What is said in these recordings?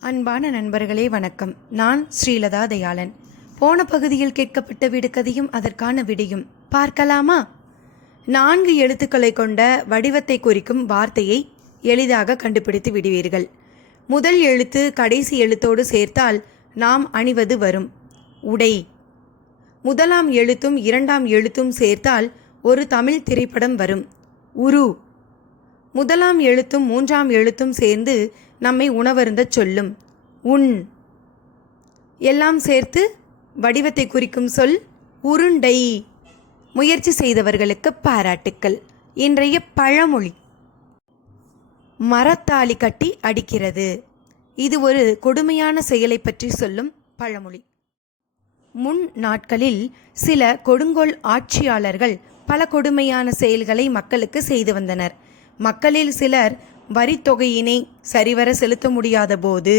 அன்பான நண்பர்களே வணக்கம். நான் ஸ்ரீலதா தயாளன். போன பகுதியில் கேட்கப்பட்ட விடுகதையும் அதற்கான விடையும். பார்க்கலாமா? நான்கு எழுத்துக்களை கொண்ட வடிவத்தை குறிக்கும் வார்த்தையை எளிதாக கண்டுபிடித்து விடுவீர்கள். முதல் எழுத்து கடைசி எழுத்தோடு சேர்த்தால் நாம் அணிவது வரும். உடை. முதலாம் எழுத்தும் இரண்டாம் எழுத்தும் சேர்த்தால் ஒரு தமிழ் திரைப்படம் வரும். உரு. முதலாம் எழுத்தும் மூன்றாம் எழுத்தும் சேர்ந்து நம்மை உணவருந்தச் சொல்லும். உண். எல்லாம் சேர்த்து வடிவத்தை குறிக்கும் சொல் உருண்டை. முயற்சி செய்தவர்களுக்கு பாராட்டுக்கள். இன்றைய பழமொழி. மரத்தாலி கட்டி அடிக்கிறது. இது ஒரு கொடுமையான செயலை பற்றி சொல்லும் பழமொழி. முன் நாட்களில் சில கொடுங்கோல் ஆட்சியாளர்கள் பல கொடுமையான செயல்களை மக்களுக்கு செய்து வந்தனர். மக்களில் சிலர் வரித்தொகையினை சரிவர செலுத்த முடியாத போது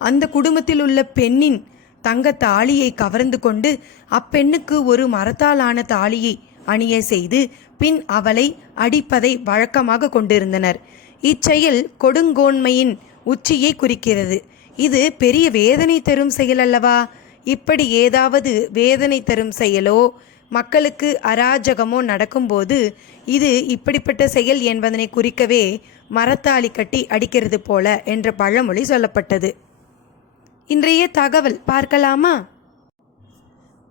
அந்த குடும்பத்தில் உள்ள பெண்ணின் தங்க தாலியை கவர்ந்து கொண்டு அப்பெண்ணுக்கு ஒரு மரத்தாலான தாலியை அணிய செய்து பின் அவளை அடிப்பதை வழக்கமாக கொண்டிருந்தனர். இச்செயல் கொடுங்கோன்மையின் உச்சியை குறிக்கிறது. இது பெரிய வேதனை தரும் செயல் அல்லவா இப்படி ஏதாவது வேதனை தரும் செயலோ? மக்களுக்கு அராஜகமோ நடக்கும்போது இது இப்படிப்பட்ட செயல் என்பதனை குறிக்கவே மரத்தாளி கட்டி அடிக்கிறது போல என்ற பழமொழி சொல்லப்பட்டது. இன்றைய தகவல் பார்க்கலாமா?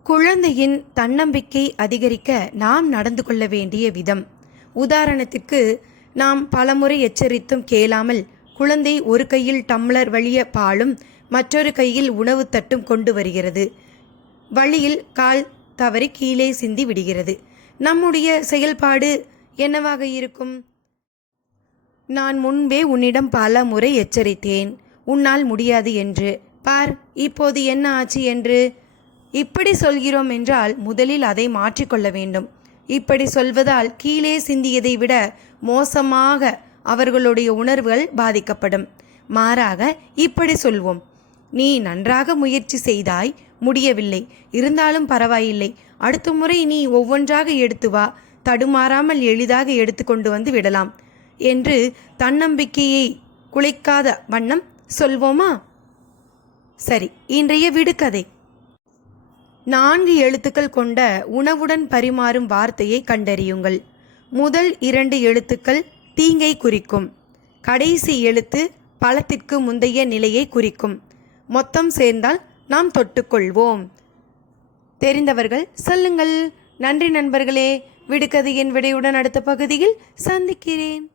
குழந்தையின் தன்னம்பிக்கை அதிகரிக்க நாம் நடந்து கொள்ள வேண்டிய விதம். உதாரணத்திற்கு நாம் பலமுறை எச்சரித்தும் கேளாமல் குழந்தை ஒரு கையில் டம்ளர் வழிய பாலும் மற்றொரு கையில் உணவு தட்டும் கொண்டு வருகிறது. வழியில் கால் தவறி கீழே சிந்தி விடுகிறது. நம்முடைய செயல்பாடு என்னவாக இருக்கும்? நான் முன்பே உன்னிடம் பல முறை எச்சரித்தேன். உன்னால் முடியாது என்று. பார் இப்போது என்ன ஆச்சு என்று? இப்படி சொல்கிறோம் என்றால் முதலில் அதை மாற்றிக்கொள்ள வேண்டும். இப்படி சொல்வதால் கீழே சிந்தியதை விட மோசமாக அவர்களுடைய உணர்வுகள் பாதிக்கப்படும். மாறாக இப்படி சொல்வோம். நீ நன்றாக முயற்சி செய்தாய் முடியவில்லை. இருந்தாலும் பரவாயில்லை. அடுத்த முறை நீ ஒவ்வொன்றாக எடுத்து வா. தடுமாறாமல் எளிதாக எடுத்து கொண்டு வந்து விடலாம் என்று தன்னம்பிக்கையை குலைக்காத வண்ணம் சொல்வோமா? சரி இன்றைய விடுகதை நான்கு எழுத்துக்கள் கொண்ட உணவுடன் பரிமாறும் வார்த்தையை கண்டறியுங்கள். முதல் இரண்டு எழுத்துக்கள் தீங்கை குறிக்கும். கடைசி எழுத்து பழத்திற்கு முந்தைய நிலையை குறிக்கும். மொத்தம் சேர்ந்தால் நாம் தொட்டுக்கொள்வோம். தெரிந்தவர்கள் சொல்லுங்கள். நன்றி நண்பர்களே. விடுகதையின் விடையுடன் அடுத்த பகுதியில் சந்திக்கிறேன்.